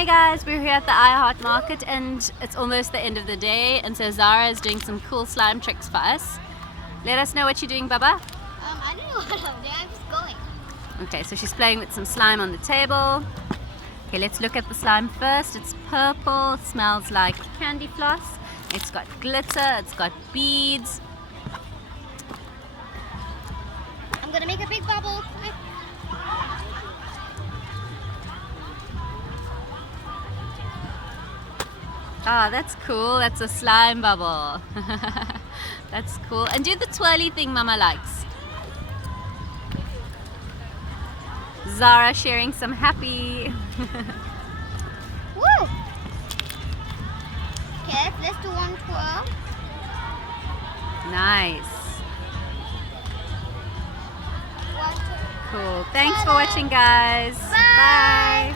Hey guys, we're here at the iHeart Market and it's almost the end of the day, and so Zara is doing some cool slime tricks for us. Let us know what you're doing, Baba. I don't know what I'm doing, I'm just going. Okay, so she's playing with some slime on the table. Okay, let's look at the slime first. It's purple, it smells like candy floss. It's got glitter, it's got beads. I'm gonna make a big bubble. Ah, that's cool. That's a slime bubble. That's cool. And do the twirly thing Mama likes. Zara sharing some happy. Woo! Okay, let's do one twirl. Nice. One twirl. Cool. Thanks for watching, guys. Bye. Bye.